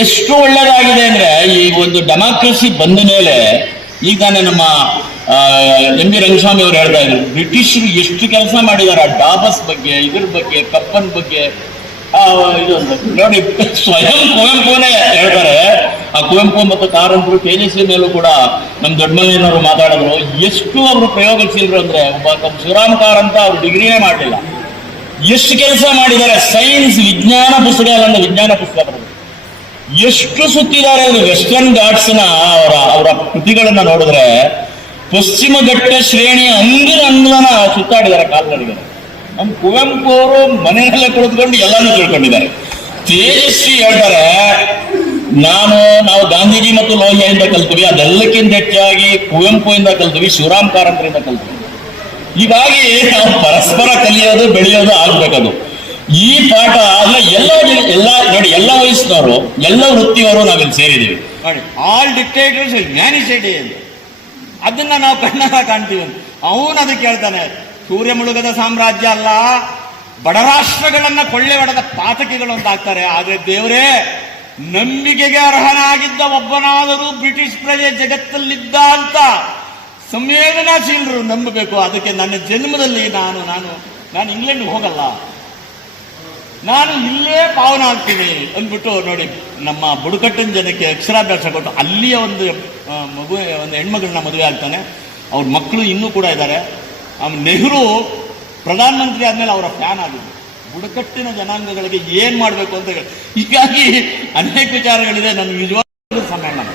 ಎಷ್ಟು ಒಳ್ಳೆಯದಾಗಿದೆ ಅಂದ್ರೆ ಈ ಒಂದು ಡೆಮಾಕ್ರಸಿ ಬಂದ ಮೇಲೆ ಈಗ ನಮ್ಮ ಎಂ ವಿ ರಂಗಸ್ವಾಮಿ ಅವರು ಹೇಳ್ತಾ ಇದ್ರು, ಬ್ರಿಟಿಷರು ಎಷ್ಟು ಕೆಲಸ ಮಾಡಿದ್ದಾರೆ ಡಾಬಸ್ ಬಗ್ಗೆ, ಇದ್ರ ಬಗ್ಗೆ, ಕಪ್ಪನ್ ಬಗ್ಗೆ. ಇದೊಂದು ನೋಡಿ, ಸ್ವಯಂ ಕುವೆಂಪುನೇ ಹೇಳ್ತಾರೆ. ಆ ಕುವೆಂಪು ಮತ್ತು ಕಾರಂತರು ತೇಜಸ್ವಿ ಮೇಲೂ ಕೂಡ ನಮ್ಮ ದೊಡ್ಡಮನೆಯವರು ಮಾತಾಡಿದ್ರು. ಎಷ್ಟು ಅವರು ಪ್ರಯೋಗಶೀಲರು ಅಂದ್ರೆ, ಒಬ್ಬ ಶಿವರಾಮ್ ಕಾರಂತ ಅವ್ರು ಡಿಗ್ರಿನೇ ಮಾಡಲಿಲ್ಲ, ಎಷ್ಟು ಕೆಲಸ ಮಾಡಿದ್ದಾರೆ. ಸೈನ್ಸ್ ವಿಜ್ಞಾನ ಪುಸ್ತಕಗಳನ್ನ ವಿಜ್ಞಾನ ಪುಸ್ತಕ ಬರೆದು ಎಷ್ಟು ಸುತ್ತಿದ್ದಾರೆ. ವೆಸ್ಟರ್ನ್ ಘಾಟ್ಸ್ನ ಅವರ ಕೃತಿಗಳನ್ನ ನೋಡಿದ್ರೆ ಪಶ್ಚಿಮ ಘಟ್ಟ ಶ್ರೇಣಿಯ ಅಂಗನ ಸುತ್ತಾಡಿದ್ದಾರೆ ಕಾಲ್ನಡಿಗೆ. ನಮ್ಮ ಕುವೆಂಪು ಅವರು ಮನೆಯಲ್ಲೇ ಕುಳಿತುಕೊಂಡು ಎಲ್ಲಾನು ತಿಳ್ಕೊಂಡಿದ್ದಾರೆ. ತೇಜಸ್ವಿ ಹೇಳ್ತಾರೆ, ನಾವು ಗಾಂಧೀಜಿ ಮತ್ತು ಲೋಹಿಯಿಂದ ಕಲ್ತೀವಿ, ಅದೆಲ್ಲಕ್ಕಿಂತ ಹೆಚ್ಚಾಗಿ ಕುವೆಂಪುವಿಂದ ಕಲ್ತೀವಿ, ಶಿವರಾಮ್ ಕಾರಂತರಿಂದ ಕಲ್ತೀವಿ. ಹೀಗಾಗಿ ನಾವು ಪರಸ್ಪರ ಕಲಿಯೋದು ಬೆಳೆಯೋದು ಆಗ್ಬೇಕದು. ಈ ಪಾಠ ಅಲ್ಲ, ಎಲ್ಲ ನೋಡಿ, ಎಲ್ಲ ವಯಸ್ಸಿನವರು, ಎಲ್ಲ ವೃತ್ತಿಯವರು ನಾವಿಲ್ಲಿ ಸೇರಿದ್ದೀವಿ ನೋಡಿ. ಆಲ್ ಡಿಕ್ಟೇಟರ್ಸ್ ಮ್ಯಾನಿಸಿಟಿ ಅಂತ ಅದನ್ನ ನಾವು ಕಣ್ಣಾಗ ಕಾಣ್ತೀವಿ. ಅವನು ಅದಕ್ಕೆ ಹೇಳ್ತಾನೆ, ಸೂರ್ಯ ಮುಳುಗದ ಸಾಮ್ರಾಜ್ಯ ಅಲ್ಲ, ಬಡ ರಾಷ್ಟ್ರಗಳನ್ನ ಕೊಳ್ಳೆ ಹೊಡೆದ ಪಾತಕಿಗಳು ಅಂತ ಆಗ್ತಾರೆ. ಆದ್ರೆ ದೇವರೇ, ನಂಬಿಕೆಗೆ ಅರ್ಹನಾಗಿದ್ದ ಒಬ್ಬನಾದರೂ ಬ್ರಿಟಿಷ್ ಪ್ರಜೆ ಜಗತ್ತಲ್ಲಿದ್ದ ಅಂತ ಸಂವೇದನಾಶೀಲರು ನಂಬಬೇಕು. ಅದಕ್ಕೆ ನನ್ನ ಜನ್ಮದಲ್ಲಿ ನಾನು ಇಂಗ್ಲೆಂಡ್ ಹೋಗಲ್ಲ, ನಾನು ಇಲ್ಲೇ ಪಾವನ ಆಗ್ತೀನಿ ಅಂದ್ಬಿಟ್ಟು ನೋಡಿ, ನಮ್ಮ ಬುಡಕಟ್ಟಿನ ಜನಕ್ಕೆ ಅಕ್ಷರಾಭ್ಯಾಸ ಕೊಟ್ಟು ಅಲ್ಲಿಯ ಒಂದು ಹೆಣ್ಮಗಳನ್ನ ಮದುವೆ ಆಗ್ತಾನೆ. ಅವ್ರ ಮಕ್ಕಳು ಇನ್ನೂ ಕೂಡ ಇದ್ದಾರೆ. ನೆಹರು ಪ್ರಧಾನಮಂತ್ರಿ ಆದ್ಮೇಲೆ ಅವರ ಫ್ಯಾನ್ ಆಗಿದ್ರು. ಬುಡಕಟ್ಟಿನ ಜನಾಂಗಗಳಿಗೆ ಏನ್ ಮಾಡಬೇಕು ಅಂತ ಹೇಳಿ, ಹೀಗಾಗಿ ಅನೇಕ ವಿಚಾರಗಳಿದೆ. ನನ್ನ ನಿಜವಾದ ಸಮ್ಮೇಳನ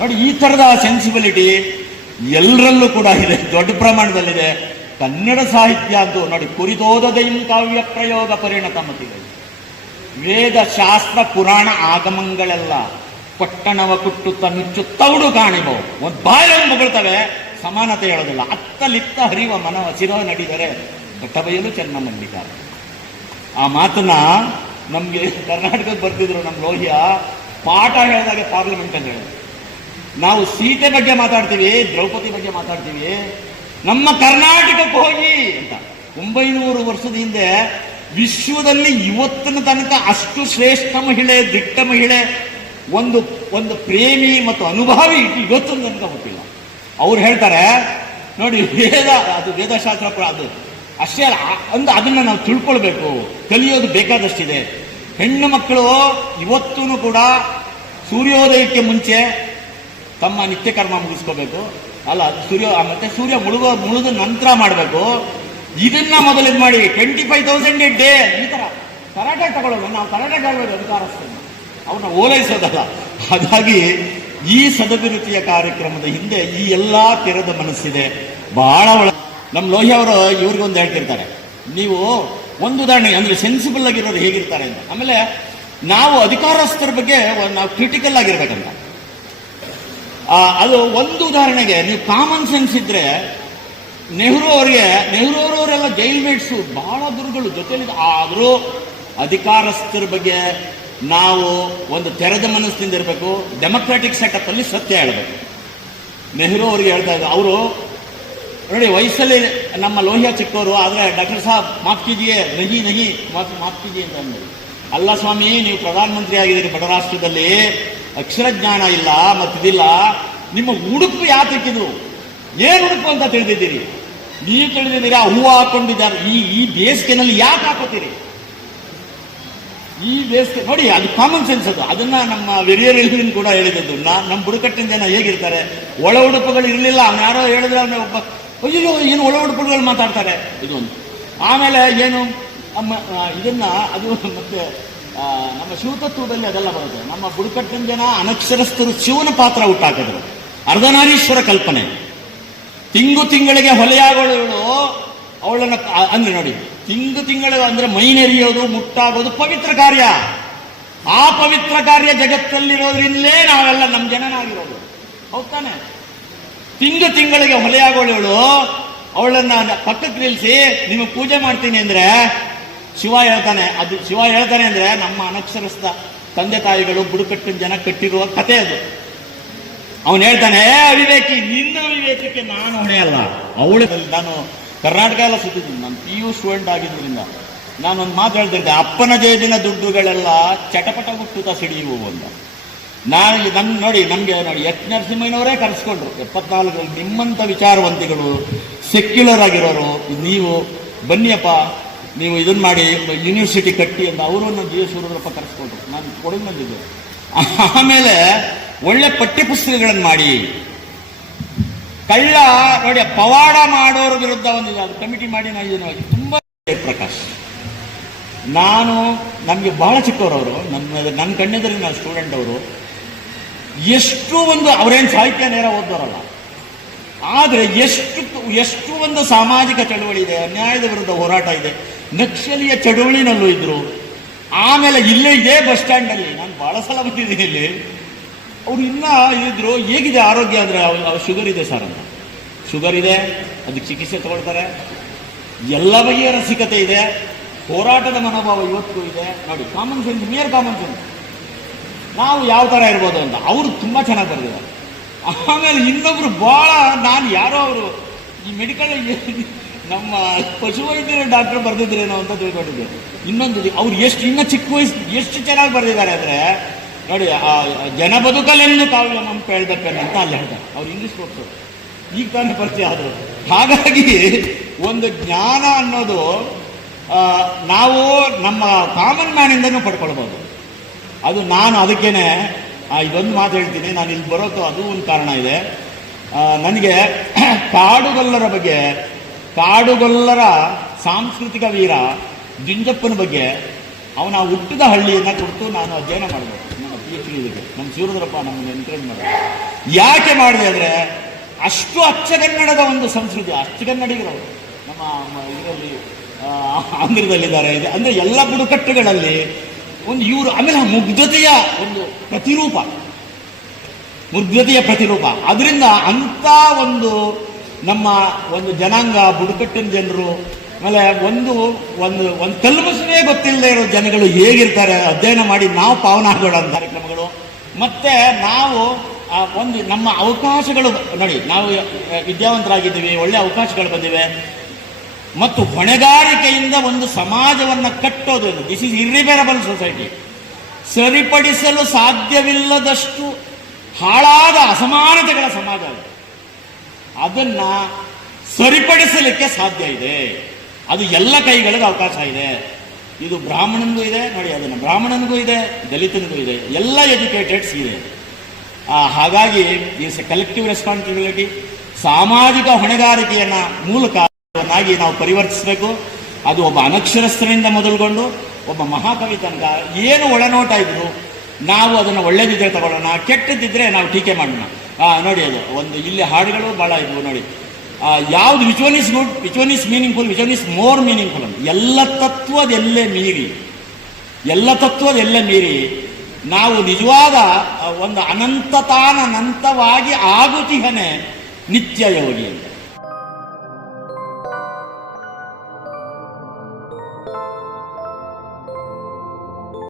ನೋಡಿ, ಈ ತರದ ಸೆನ್ಸಿಬಿಲಿಟಿ ಎಲ್ಲರಲ್ಲೂ ಕೂಡ ಇದೆ, ದೊಡ್ಡ ಪ್ರಮಾಣದಲ್ಲಿದೆ. ಕನ್ನಡ ಸಾಹಿತ್ಯ ಅಂತೂ ನೋಡಿ, ಕುರಿತೋದದೈಂ ಕಾವ್ಯ ಪ್ರಯೋಗ ಪರಿಣತ ಮತಿಗಳು, ವೇದ ಶಾಸ್ತ್ರ ಪುರಾಣ ಆಗಮಗಳೆಲ್ಲ ಪಟ್ಟಣವ ಕುಟ್ಟುತ್ತ ನುಚ್ಚುತ್ತೌಡು ಕಾಣಿಬೋ ಒಂದು ಬಾಯಲ್ಲಿ ಮುಗುಳ್ತವೆ, ಸಮಾನತೆ ಹೇಳೋದಿಲ್ಲ. ಅತ್ತಲಿತ್ತ ಹರಿವ ಮನವ ಶಿರೋ ನಡಿದರೆ ಘಟ್ಟಬಯಲು ಚೆನ್ನಮಲ್ಲಿಕಾರ. ಆ ಮಾತನ್ನ ನಮ್ಗೆ ಕರ್ನಾಟಕಕ್ಕೆ ಬರ್ತಿದ್ರು ನಮ್ಮ ಲೋಹಿಯ ಪಾಠ ಹೇಳಿದಾಗ ಪಾರ್ಲಿಮೆಂಟ್ ಅಲ್ಲಿ ಹೇಳಿದ್ರು. ನಾವು ಸೀತೆ ಬಗ್ಗೆ ಮಾತಾಡ್ತೀವಿ, ದ್ರೌಪದಿ ಬಗ್ಗೆ ಮಾತಾಡ್ತೀವಿ, ನಮ್ಮ ಕರ್ನಾಟಕಕ್ಕೆ ಹೋಗಿ ಅಂತ. 900 ವರ್ಷದ ಹಿಂದೆ ವಿಶ್ವದಲ್ಲಿ ಇವತ್ತಿನ ತನಕ ಅಷ್ಟು ಶ್ರೇಷ್ಠ ಮಹಿಳೆ, ದಿಟ್ಟ ಮಹಿಳೆ, ಒಂದು ಪ್ರೇಮಿ ಮತ್ತು ಅನುಭವಿ ಇವತ್ತಿನ ತನಕ ಗೊತ್ತಿಲ್ಲ. ಅವ್ರು ಹೇಳ್ತಾರೆ ನೋಡಿ, ವೇದಶಾಸ್ತ್ರ ಅದು ಅಷ್ಟೇ ಅಲ್ಲ, ಅದನ್ನ ನಾವು ತಿಳ್ಕೊಳ್ಬೇಕು, ಕಲಿಯೋದು ಬೇಕಾದಷ್ಟಿದೆ. ಹೆಣ್ಣು ಮಕ್ಕಳು ಇವತ್ತೂ ಕೂಡ ಸೂರ್ಯೋದಯಕ್ಕೆ ಮುಂಚೆ ತಮ್ಮ ನಿತ್ಯ ಕರ್ಮ ಮುಗಿಸ್ಕೋಬೇಕು, ಅಲ್ಲ ಮತ್ತೆ ಸೂರ್ಯ ಮುಳುದ ನಂತರ ಮಾಡಬೇಕು. ಇದನ್ನ ಮೊದಲು ಮಾಡಿ 25,000 ಎ ಡೇ ಈ ತರ ತರಾಟೆ ತಗೊಳ್ಳೋದು. ನಾವು ತರಾಟೆ ತಗೊಳ್ಳೋದು ಅಧಿಕಾರಸ್ಥರನ್ನ, ಅವ್ರನ್ನ ಓಲೈಸೋದಲ್ಲ. ಹಾಗಾಗಿ ಈ ಸದಭಿರುಚಿಯ ಕಾರ್ಯಕ್ರಮದ ಹಿಂದೆ ಈ ಎಲ್ಲಾ ತೆರೆದ ಮನಸ್ಸಿದೆ. ಬಹಳ ನಮ್ಮ ಲೋಹಿ ಅವರು ಇವ್ರಿಗೊಂದು ಹೇಳ್ತಿರ್ತಾರೆ, ನೀವು ಒಂದು ಉದಾಹರಣೆ ಅಂದ್ರೆ ಸೆನ್ಸಿಬಲ್ ಆಗಿರೋರು ಹೇಗಿರ್ತಾರೆ ಅಂತ. ಆಮೇಲೆ ನಾವು ಅಧಿಕಾರಸ್ಥರ ಬಗ್ಗೆ ನಾವು ಕ್ರಿಟಿಕಲ್ ಆಗಿರ್ಬೇಕಂತ. ಅದು ಒಂದು ಉದಾಹರಣೆಗೆ, ನೀವು ಕಾಮನ್ ಸೆನ್ಸ್ ಇದ್ರೆ ನೆಹರು ಅವರೆಲ್ಲ ಜೈಲ್ ಮೇಟ್ಸು, ಬಹಳ ದುರ್ಗಳು ಜೊತೆಲಿ. ಆದರೂ ಅಧಿಕಾರಸ್ಥರ ಬಗ್ಗೆ ನಾವು ಒಂದು ತೆರೆದ ಮನಸ್ಸಿನಿಂದ ಇರಬೇಕು, ಡೆಮೊಕ್ರಾಟಿಕ್ ಸೆಟಪ್ ಅಲ್ಲಿ ಸತ್ಯ ಹೇಳಬೇಕು. ನೆಹರು ಅವರಿಗೆ ಹೇಳ್ತಾ ಇದ್ರು, ಅವರು ನೋಡಿ ವಯಸ್ಸಲ್ಲಿ ನಮ್ಮ ಲೋಹಿಯಾ ಚಿಕ್ಕವರು, ಆದರೆ ಡಾಕ್ಟರ್ ಸಾಬ್ ಮಾಫ್ ಕೀಜಿಯೇ, ನಹಿ ಮಾಫ್ ಕೀಜಿಯೇ ಅಂತ ಅಂದರು. ಅಲ್ಲ ಸ್ವಾಮಿ, ನೀವು ಪ್ರಧಾನಮಂತ್ರಿ ಆಗಿದ್ದೀರಿ ಬಡ ರಾಷ್ಟ್ರದಲ್ಲಿ, ಅಕ್ಷರಜ್ಞಾನ ಇಲ್ಲ ಮತ್ತಿದಿಲ್ಲ, ನಿಮ್ಮ ಉಡುಪು ಯಾತಕ್ಕಿದ್ರು, ಏನು ಉಡುಪು ಅಂತ ತಿಳಿದಿದ್ದೀರಿ, ನೀವು ತಿಳಿದಿದ್ದೀರಿ. ಆ ಹೂವು ಹಾಕೊಂಡಿದ್ದಾರೆ, ಈ ಬೇಸಿಗೆನಲ್ಲಿ ಯಾಕೆ ಹಾಕೋತೀರಿ? ಈ ಬೇಸಿಗೆ ನೋಡಿ, ಅದು ಕಾಮನ್ ಸೆನ್ಸ್. ಅದನ್ನ ನಮ್ಮ ಹಿರಿಯರು ಕೂಡ ಹೇಳಿದ್ದು. ನಮ್ಮ ಬುಡಕಟ್ಟಿನ ಜನ ಹೇಗಿರ್ತಾರೆ, ಒಳ ಉಡುಪುಗಳು ಇರಲಿಲ್ಲ. ಅವ್ನು ಯಾರೋ ಹೇಳಿದ್ರೆ ಅವನ ಒಬ್ಬ ಅಯ್ಯೋ ಏನು ಒಳ ಉಡುಪುಗಳು ಮಾತಾಡ್ತಾರೆ, ಇದು ಒಂದು. ಆಮೇಲೆ ಏನು ಇದನ್ನ ಅದು ಮತ್ತೆ ನಮ್ಮ ಶಿವತತ್ವದಲ್ಲಿ ಅದೆಲ್ಲ ಬರುತ್ತೆ. ನಮ್ಮ ಬುಡಕಟ್ಟಿನ ಜನ ಅನಕ್ಷರಸ್ಥರು ಶಿವನ ಪಾತ್ರ ಹುಟ್ಟಾಕಿದ್ರು, ಅರ್ಧನಾರೀಶ್ವರ ಕಲ್ಪನೆ. ತಿಂಗಳಿಗೆ ಹೊಲೆಯಾಗೋಳು ಅವಳನ್ನ ಅಂದ್ರೆ ನೋಡಿ, ತಿಂಗಳು ಅಂದ್ರೆ ಮೈನೆರಿಯೋದು, ಮುಟ್ಟಾಗೋದು ಪವಿತ್ರ ಕಾರ್ಯ. ಆ ಪವಿತ್ರ ಕಾರ್ಯ ಜಗತ್ತಲ್ಲಿರೋದ್ರಿಂದಲೇ ನಾವೆಲ್ಲ ನಮ್ಮ ಜನನಾಗಿರೋದು, ಹೌದಾನೆ? ತಿಂಗಳಿಗೆ ಹೊಲೆಯಾಗೋಳು ಅವಳನ್ನ ಪಕ್ಕಕ್ಕೆ ನಿಲ್ಲಿಸಿ ನಿಮಗೆ ಪೂಜೆ ಮಾಡ್ತೀನಿ ಅಂದ್ರೆ ಶಿವ ಹೇಳ್ತಾನೆ ಅಂದ್ರೆ ನಮ್ಮ ಅನಕ್ಷರಸ್ಥ ತಂದೆ ತಾಯಿಗಳು ಬುಡಕಟ್ಟಿನ ಜನ ಕಟ್ಟಿರುವ ಕತೆ ಅದು. ಅವನು ಹೇಳ್ತಾನೆ, ಅವಿವೇಕಿ, ನಿನ್ನ ವಿವೇಕಕ್ಕೆ ನಾನು ಹೊಣೆಯಲ್ಲ. ನಾನು ಕರ್ನಾಟಕ ಎಲ್ಲ ಸುತ್ತಿದ್ದೀನಿ, ನಾನು PU ಸ್ಟೂಡೆಂಟ್ ಆಗಿದ್ದರಿಂದ ನಾನೊಂದು ಮಾತು ಹೇಳ್ತಿದ್ದೆ, ಅಪ್ಪನ ಜೇಬಿನ ದುಡ್ಡುಗಳೆಲ್ಲ ಚಟಪಟ ಹುಟ್ಟುತ್ತಾ ಸಿಡಿಯುವು ಅಂತ. ನೋಡಿ ನಮಗೆ ನೋಡಿ ಎಚ್ ನರಸಿಂಹಯ್ಯನವರೇ ಕರೆಸ್ಕೊಂಡ್ರು 74 ನಿಮ್ಮಂಥ ವಿಚಾರವಂತಿಗಳು ಸೆಕ್ಯುಲರ್ ಆಗಿರೋರು, ನೀವು ಬನ್ನಿಯಪ್ಪ ನೀವು ಇದನ್ನ ಮಾಡಿ ಯೂನಿವರ್ಸಿಟಿ ಕಟ್ಟಿ ಅಂತ ಅವರು ನನ್ನ ಜಿ ಎಸ್ ಸೂರ್ಯಪ್ಪ ಕರೆಸ್ಕೊಂಡ್ರು. ನಾನು ಕೊಡಗು ಬಂದಿದ್ದೆ. ಆಮೇಲೆ ಒಳ್ಳೆ ಪಠ್ಯಪುಸ್ತಕಗಳನ್ನು ಮಾಡಿ ಕಳ್ಳ ನೋಡಿ ಪವಾಡ ಮಾಡೋರ ವಿರುದ್ಧ ಒಂದು ಕಮಿಟಿ ಮಾಡಿ ನಾನು ತುಂಬ ಪ್ರಕಾಶ್ ನಮಗೆ ಬಹಳ ಚಿಕ್ಕವರವರು, ನನ್ನ ಕಣ್ಣೆದುರಿಗೆ ನಾನು ಸ್ಟೂಡೆಂಟ್ ಅವರು. ಎಷ್ಟು ಒಂದು ಅವರೇನು ಸಾಹಿತ್ಯ ನೇರ ಓದೋರಲ್ಲ, ಆದರೆ ಎಷ್ಟು ಒಂದು ಸಾಮಾಜಿಕ ಚಳವಳಿ ಇದೆ, ಅನ್ಯಾಯದ ವಿರುದ್ಧ ಹೋರಾಟ ಇದೆ. ನಕ್ಸಲಿಯ ಚಳವಳಿನಲ್ಲೂ ಇದ್ರು. ಆಮೇಲೆ ಇಲ್ಲೇ ಇದೇ ಬಸ್ ಸ್ಟ್ಯಾಂಡಲ್ಲಿ ನಾನು ಬಹಳ ಸಲ ಬಂದಿದ್ದೀನಿ ಇಲ್ಲಿ. ಅವ್ರು ಇನ್ನೂ ಇದ್ರು, ಹೇಗಿದೆ ಆರೋಗ್ಯ ಅಂದರೆ ಶುಗರ್ ಇದೆ ಸರ್ ಅಂತ. ಶುಗರ್ ಇದೆ, ಅದಕ್ಕೆ ಚಿಕಿತ್ಸೆ ತಗೊಳ್ತಾರೆ, ಎಲ್ಲ ಬಗೆಯ ರಸಿಕತೆ ಇದೆ, ಹೋರಾಟದ ಮನೋಭಾವ ಇವತ್ತು ಇದೆ. ನೋಡಿ common sense, near common sense, ನಾವು ಯಾವ ಥರ ಇರ್ಬೋದು ಅಂತ ಅವರು ತುಂಬ ಚೆನ್ನಾಗಿ ಬರೆದಿದ್ದಾರೆ. ಆಮೇಲೆ ಇನ್ನೊಬ್ರು ಭಾಳ, ನಾನು ಯಾರೋ ಅವರು ಈ ಮೆಡಿಕಲ್ ನಮ್ಮ ಪಶುವೈದ್ಯರ ಡಾಕ್ಟರ್ ಬರೆದಿದ್ರೇನೋ ಅಂತ ತಿಳ್ಕೊಂಡಿದ್ದೆ. ಇನ್ನೊಂದು ಅವ್ರು ಇನ್ನೂ ಚಿಕ್ಕ ವಯಸ್ಸು ಎಷ್ಟು ಚೆನ್ನಾಗಿ ಬರೆದಿದ್ದಾರೆ ಅಂದರೆ ನೋಡಿ, ಜನ ಬದುಕಲೆಂದು ಕಾವ್ಯ ಮಂಪ ಹೇಳ್ಬೇಕಂತ ಅಲ್ಲಿ ಹೇಳ್ತಾರೆ. ಅವ್ರು ಇಂಗ್ಲೀಷ್ ಕೊಡ್ತಾರೆ, ಈಗ ತಾನೇ ಪರಿಚಯ ಆದರು. ಹಾಗಾಗಿ ಒಂದು ಜ್ಞಾನ ಅನ್ನೋದು ನಾವು ನಮ್ಮ ಕಾಮನ್ ಮ್ಯಾನಿಂದನೂ ಪಡ್ಕೊಳ್ಬೋದು. ಅದು ನಾನು ಅದಕ್ಕೇನೆ ಇದೊಂದು ಮಾತು ಹೇಳ್ತೀನಿ, ನಾನು ಇಲ್ಲಿ ಬರೋದು ಅದು ಒಂದು ಕಾರಣ ಇದೆ. ನನಗೆ ಕಾಡುಗೊಲ್ಲರ ಬಗ್ಗೆ, ಕಾಡುಗೊಲ್ಲರ ಸಾಂಸ್ಕೃತಿಕ ವೀರ ಜಿಂಜಪ್ಪನ ಬಗ್ಗೆ, ಅವನ ಹುಟ್ಟಿದ ಹಳ್ಳಿಯನ್ನು ಕುರಿತು ನಾನು ಅಧ್ಯಯನ ಮಾಡಬೇಕು. ನನ್ನ PhD ಇದಕ್ಕೆ ನಮ್ಮ ಸೂರ್ಯಪ್ಪ ನಮ್ಮನ್ನು ಎನ್ಕರೇಜ್ ಮಾಡಿದೆ. ಯಾಕೆ ಮಾಡಿದೆ ಅಂದರೆ, ಅಷ್ಟು ಅಚ್ಚಗನ್ನಡದ ಒಂದು ಸಂಸ್ಕೃತಿ, ಅಚ್ಚಗನ್ನಡಿಗರವರು ನಮ್ಮ ಇದರಲ್ಲಿ ಆಂಧ್ರದಲ್ಲಿದ್ದಾರೆ. ಅಂದರೆ ಎಲ್ಲ ಬುಡಕಟ್ಟುಗಳಲ್ಲಿ ಒಂದು ಇವರು. ಆಮೇಲೆ ಮುಗ್ಧತೆಯ ಒಂದು ಪ್ರತಿರೂಪ, ಮುಗ್ಧತೆಯ ಪ್ರತಿರೂಪ. ಅದರಿಂದ ಅಂಥ ಒಂದು ನಮ್ಮ ಒಂದು ಜನಾಂಗ, ಬುಡಕಟ್ಟಿನ ಜನರು, ಆಮೇಲೆ ಒಂದು ಒಂದು ಒಂದು ಕಲ್ಮಸವೇ ಗೊತ್ತಿಲ್ಲದೆ ಇರೋ ಜನಗಳು ಹೇಗಿರ್ತಾರೆ ಅಧ್ಯಯನ ಮಾಡಿ ನಾವು ಪಾವನ ಆಗೋಣ ಅಂತ ಕಾರ್ಯಕ್ರಮಗಳು. ಮತ್ತೆ ನಾವು ಒಂದು ನಮ್ಮ ಅವಕಾಶಗಳು ನೋಡಿ, ನಾವು ವಿದ್ಯಾವಂತರಾಗಿದ್ದೀವಿ, ಒಳ್ಳೆ ಅವಕಾಶಗಳು ಬಂದಿವೆ. ಮತ್ತು ಹೊಣೆಗಾರಿಕೆಯಿಂದ ಒಂದು ಸಮಾಜವನ್ನು ಕಟ್ಟೋದು, ದಿಸ್ ಈಸ್ ಇರ್ರಿಪೇರಬಲ್ ಸೊಸೈಟಿ. ಸರಿಪಡಿಸಲು ಸಾಧ್ಯವಿಲ್ಲದಷ್ಟು ಹಾಳಾದ ಅಸಮಾನತೆಗಳ ಸಮಾಜ ಅದು. ಅದನ್ನ ಸರಿಪಡಿಸಲಿಕ್ಕೆ ಸಾಧ್ಯ ಇದೆ. ಅದು ಎಲ್ಲ ಕೈಗಳಿಗೆ ಅವಕಾಶ ಇದೆ. ಇದು ಬ್ರಾಹ್ಮಣನಿಗೂ ಇದೆ ನೋಡಿ, ಅದನ್ನು ಬ್ರಾಹ್ಮಣನಿಗೂ ಇದೆ, ದಲಿತನಿಗೂ ಇದೆ, ಎಲ್ಲ ಎಜುಕೇಟೆಡ್ಸ್ ಇದೆ. ಹಾಗಾಗಿ ಇಟ್ಸ್ ಎ ಕಲೆಕ್ಟಿವ್ ರೆಸ್ಪಾನ್ಸಿಬಿಲಿಟಿ. ಸಾಮಾಜಿಕ ಹೊಣೆಗಾರಿಕೆಯನ್ನ ಮೂಲಕ ನಾವು ಪರಿವರ್ತಿಸಬೇಕು. ಅದು ಒಬ್ಬ ಅನಕ್ಷರಸ್ಥರಿಂದ ಮೊದಲುಗೊಂಡು ಒಬ್ಬ ಮಹಾಕವಿ ತನಕ ಏನು ಒಳನೋಟ ಇದ್ರು ನಾವು ಅದನ್ನು ಒಳ್ಳೇದಿದ್ರೆ ತಗೊಳ್ಳೋಣ, ಕೆಟ್ಟದಿದ್ರೆ ನಾವು ಟೀಕೆ ಮಾಡೋಣ. ನೋಡಿ, ಅದು ಒಂದು ಇಲ್ಲಿ ಹಾಡುಗಳು ಭಾಳ ಇದ್ವು ನೋಡಿ. ಯಾವುದು which one is good, which one is meaningful, which one is more meaningful ಅಂತ ಎಲ್ಲ ತತ್ವದೆಲ್ಲೇ ಮೀರಿ ನಾವು ನಿಜವಾದ ಒಂದು ಅನಂತವಾಗಿ ಆಗುತ್ತಿಹನೆ ನಿತ್ಯ ಯೋಗಿ ಅಂತ.